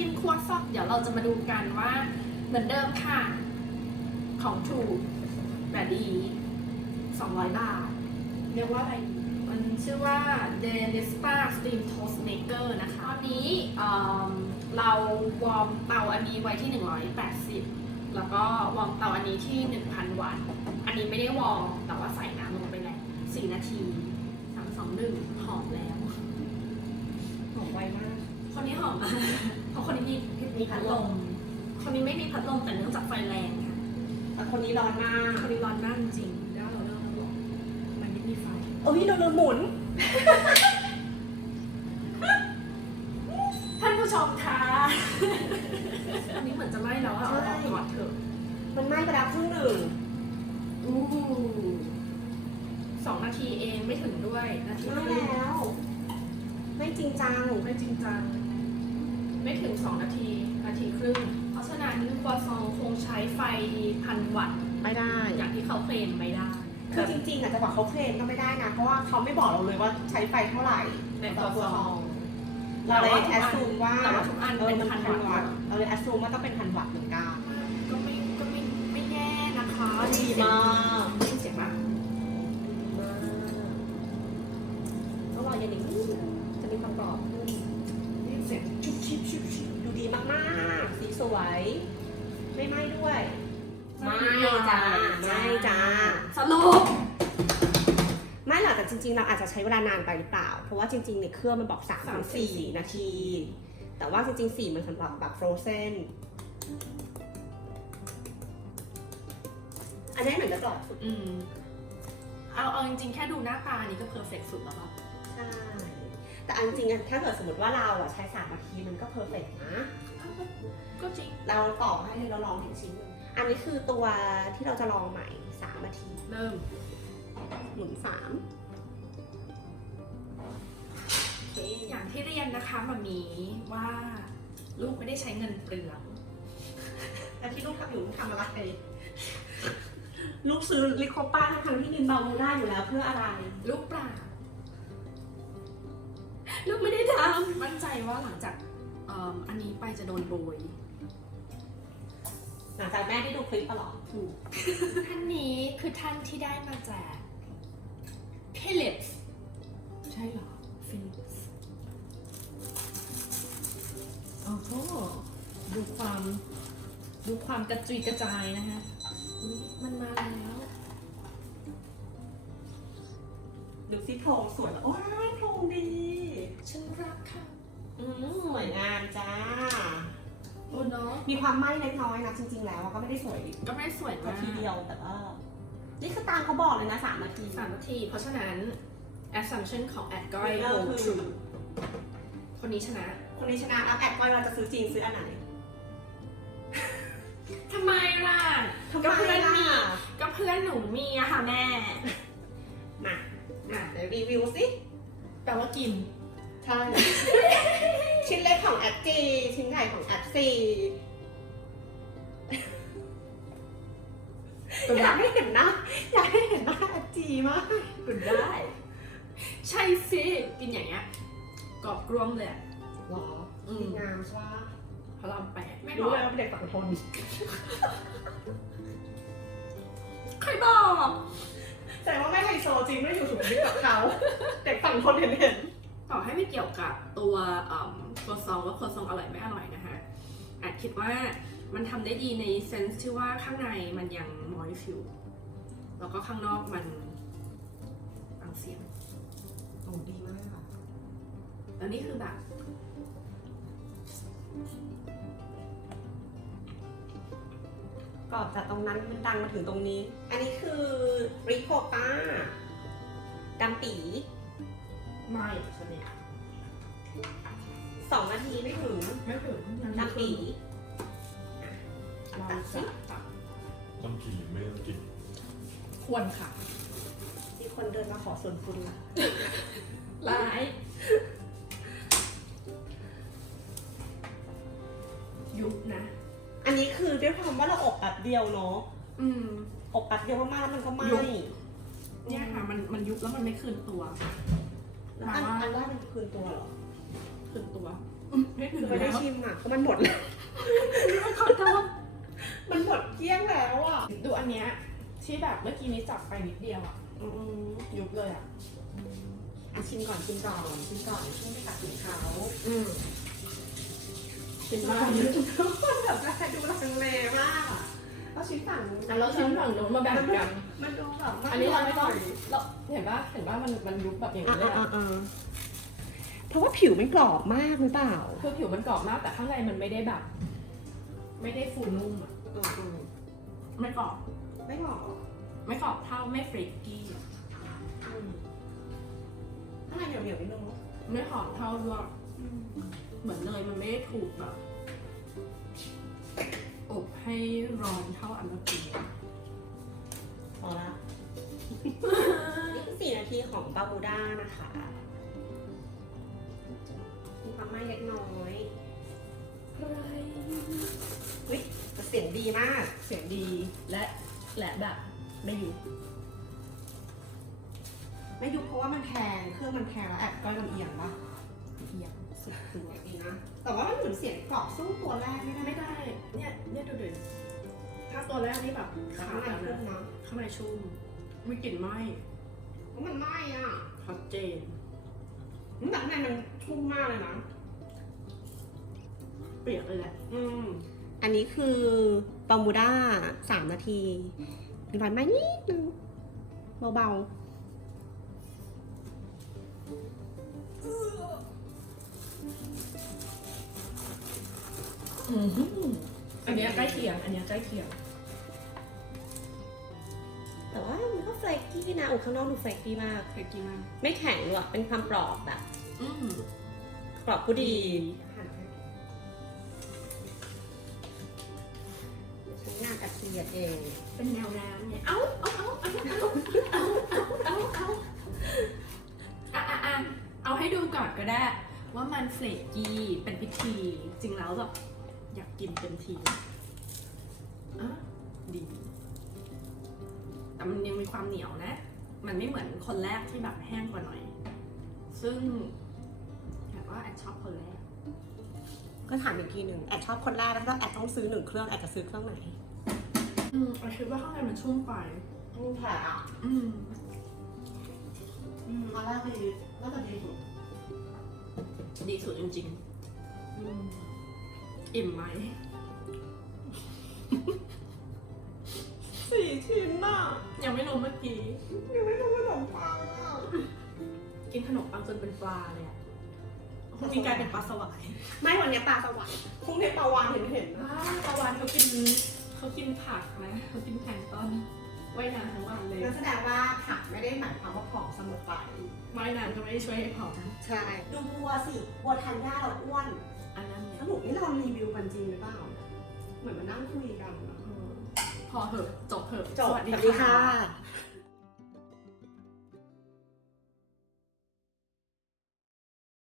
กินครัวซอกเดี๋ยวเราจะมาดูกันว่าเหมือนเดิมค่ะ ของถูกแต่ดี200 บาท เรียกว่าอะไร มันชื่อว่า d e n i s p a Steam Toast Maker นะคะตอนนี้เอิ่มเราวอร์มเตาอันนี้ไว้ที่ 180 แล้วก็วอร์มเตาอันนี้ที่ 1,000 วัตต์ อันนี้ไม่ได้วอร์มแต่ว่าใส่น้ำลงไปแล้ว4นาที3 2 1หอมแล้ว หอมไวมาก คนนี้หอมมาก เพราะคนนี้มีมีพัดลม คนนี้ไม่มีพัดลมแต่เนื่องจากไฟแรงค่ะแต่คนนี้ร้อนมากคนนี้ร้อนมากจริงๆแล้วเราเริ่มแล้วบอกมันไม่มีไฟเอ้ยเราลืมหมุน ท่านผู้ชมคะอันนี้เหมือนจะไหม้แล้วอะเอาออกก่อนเถอะมันไหม้ไปแล้วครึ่งหนึ่งอู้หูสองนาทีเองไม่ถึงด้วยนาทีไหม้ครึ่งแล้ว ไม่จริงจัง ไม่จริงจัง ไม่ถึงสองนาที นาทีครึ่ง เพราะฉะนั้นครัวซองคงใช้ไฟพันวัตต์ไม่ได้ อย่างที่เขาเคลมไม่ได้ คือจริงๆอาจจะบอกเขาเคลมก็ไม่ได้นะ เพราะว่าเขาไม่บอกเราเลยว่าใช้ไฟเท่าไหร่ในคต่รัอวตัวซซอองงเราเลยแอดซูมว่าแต่ว่าทุกอันเออเป็นมันพันพันวัวัตตต์ต์เราเลยแอดซูมว่าต้องเป็นพันวัตต์เหมือนกันก็ไม่ก็ไม่ไม่แย่นะคะดีมาก วย ไม่ไหม้ด้วย ไม่จ้าไม่จ้าสรุปไม่หรอกแต่จริง ๆ เราอาจจะใช้เวลานานไปหรือเปล่า เพราะว่าจริงๆเนี่ยเครื่องมันบอก3ามถึงสี่นาที แต่ว่าจริงๆ 4 มันสำหรับแบบฟรอเซนอันนี้เหมือนจะกรอบสุดอืมเอาเอาจริงๆ แค่ดูหน้าตานี่ก็เพอร์เฟกสุดแล้วป่ะใช่ แต่อันจริงๆอะถ้าเกิดสมมติว่าเราอะใช้3นาทีมันก็เพอร์เฟกนะ ก็จริง เราต่อให้เราลองถึงชิ้นหนึ่งอันนี้คือตัวที่เราจะลองใหม่3นาทีเริ่มหมุนสามโอเคอย่างที่เรียนนะคะมามีว่าลูกไม่ได้ใช้เงินเปลืองแล้วที่ลูกทำอยู่ลูกทำอะไรลูกซื้อลิโคป้าทั้งๆที่นินเบามูได้อยู่แล้วเพื่ออะไร ลูกเปล่า ลูกไม่ได้ทำมั่นใจว่าหลังจากเอิ่ มอันนี้ไปจะโดนโบยหลังจากแม่ที่ดูคลิปอะเหรอถูกท่านนี้คือท่านที่ได้มาจากฟิลิปส์ใช่เหรอฟิลิปส์โอ้โหดูความดูความกระจุยกระจายนะฮะอุ๊ยมันมาแล้ว ดูซิโครงสวยแล้วโอ้ยโครงดี ฉันรักค่ะ อืมสวยงามจ้าโอ้เนาะมีความไหม้เล็กน้อยนะจริงๆแล้วอะก็ไม่ได้สวยก็ไม่สวยนามากทีเดียวแต่ว่านี่คือตามเขาบอกเลยนะสามนาทีสามนาที เพราะฉะนั้น assumption ของแอดก้อยเอ hold อคือ true คนนี้ชนะ คนนี้ชนะแล้วแอดก้อยเราจะซื้อจริงซื้ออันไหนทำไมล่ะทำไมก็เพื่อนล่ะมีก็เพื่อนหนูมีอะค่ะแม่ มามาเดี๋ยวรีวิวสิแปลว่ากิน ใช่ ชิ้นเล็กของแอดจีชิ้นใหญ่ของแอดซีก็อยาได้กให้เห็นหน้าอยากให้เห็นหน้าแอดจีมากก็ได้ ใช่สิกินอย่างเงี้ยกรอบกรวมเลยอะหรออืมงามใช่ปะพระรามแปดไม่บรู้อกเลยว่าเป็นเด็กฝั่งทนใครบอก แสดงว่าแม่ไฮโซจริงไม่อยู่สุขุมวิทกับเขาเด็กฝั่งทนเห็นเห็นต่อ ให้ไม่เกี่ยวกับตัวเอ่อครัวซองว่าครัวซองอร่อยไม่อร่อยนะคะอาจคิดว่ามันทำได้ดีในเซนส์ที่ว่าข้างในมันยังมอยฟิวแล้วก็ข้างนอกมันฟังเสียงโอ้ดีมากค่ะแล้วนี่คือแบบกรอบจากตรงนั้นมันดังมาถึงตรงนี้ อันนี้คือริโคต้าดำปี ไม่สนิทสองนาทีไม่ถึงไม่ถึงดำปีเราจะตัดต้องกินหรือไม่ต้องกินควรค่ะ มีคนเดินมาขอส่วนคุณละร้ายยุบนะ อันนี้คือด้วยความว่าเราอบแป๊บเดียวเนาะอืมอบแป๊บเดียวมากๆแล้วมันก็ไหม้ยุบเนี่ยค่ะ มันมันยุบแล้วมันไม่คืนตัวแล้ว อันอันว่ามันคืนตัวเหรอคืนตัวไม่ถึงคือไม่แล้ได้วชิมอะเพราะมันหมดแล้ว ขอโทษมันหมดเกลี้ยงแล้วอะ ดูอันเนี้ยที่แบบเมื่อกี้นี้จับไปนิดเดียวอะอืมยุบเลยอะอะชิมก่อนชิมก่อนชิมก่อนช่วงไปตัดสินเขาอืมกินมาก ทุกคนแบบจะดูลังเลมากอะ เราชิมฝั่งนู้นอะเราชิมฝั่งนู้นมาแบ่งกัน มันดูแบบอันนี้เราไม่ต้องเราเห็นป่ะเห็นป่ะมันมันยุบแบบอย่างอะนี้เลยอะอะอะเพราะว่าผิวมันกรอบมากหรือเปล่า คือผิวมันกรอบมากแต่ข้างในมันไม่ได้แบบ ไม่ได้ฟูนุ่มอะอืมอืมไม่กรอบ ไม่กรอบ ไม่กรอบเท่าไม่เฟรกกี้อะอืมข้างในเหนียวเหนียวๆนิดนึงเนอะไม่หอมเท่าด้วยเหมือนเนยมันไม่ได้ถูกแบบ อบให้ร้อนเท่าอันเมื่อกี้พอละสี่นาทีของบาบูด้านะคะมีความไหม้เล็กน้อยเฮ้ยแต่เสียงดีมาก เสียงดีและและแบบไม่ยุบไม่ยุบเพราะว่ามันแพงเครื่องมันแพงแล้วแอบก้อยลำเอียงปะเอียง สุดตัวดีนะ แต่ว่ามันเหมือนเสียงกรอบสู้ตัวแรกไม่ได้ไม่ได้ เนี่ย เนี่ยดูดิถ้าตัวแรกนี่แบบข้าขางดในแล้วชุ่มนะนะข้างในชุ่มไม่กลิ่นไหม้เพราะมันไหม้อะชัดเจนแต่ข้างในมันชุ่มมากเลยนะ เปียกเลยแหละ อืม อันนี้คือบามูด้าสามนาทีมีรอยไหม้นิดนึงเบาอื อหืออันเนี้ยใกล้เคียง อันเนี้ยใกล้เคียงๆแต่ว่ามันก็เฟรกกี้นะอุข้างนอกดูเฟรกกี้มากเฟรกกี้มากไม่แข็งหรอกเป็นความกรอบแบบอืมกรอบผู้ดีใช้งานกับเทียดเอง เป็นแนวน้ำเนี่ย เอ้าเอาเอาเอาเอาเอาเอาเอาเอาอะอะอะเอาให้ดูก่อนก็ได้ ว่ามันเฟรกกี้เป็นพิธี จริงแล้วแบบอยากกินเต็มทีอะดี แต่มันยังมีความเหนียวนะ มันไม่เหมือนคนแรกที่แบบแห้งกว่าหน่อย ซึ่งแต่ว่าแอบชอบคนแรก ก็ถามอีกทีหนึ่งแอดชอบคนแรกแล้วถ้าแอดต้องซื้อหนึ่งเครื่องแอดจะซื้อเครื่องไหน อืมเราคิดว่าข้างในมันชุ่มไป มีแผลอะอืม อืมอันแรกดีน่าจะดีสุด ดีสุดจริงอืมๆอิ่มไหม สี่ชิ้นอะยังไม่รู้เมื่อกี้ ยังไม่รู้ว่าขนมปังอะกินขนมปังจนเป็นปลาเลยอะพรุ่งนี้กลายเป็นปลาสวายไม่วันนี้ปลาสวรรค์พรุ่งนี้ปลาวานเห็นเห็นๆนะ ปลาวานเขากินเขากินผักนะเขากินแพลงก์ต้น ว่ายน้ำทั้งวันเลยนั่นแสดงว่าผักไม่ได้หมายความว่าผอมเสมอไปว่ายน้ำก็ไม่ได้ช่วยให้ผอมใช่ดูบัวสิบัวทานหญ้าเราอ้วนอันนั้นเนี่สยรุปนี่เรารีวิวกันจริงหรือเปล่า เหมือนมานั่งคุยกันอะเออพอเหอะจบเหอะจบสวัสดีสวัสดีค่ะค่ะ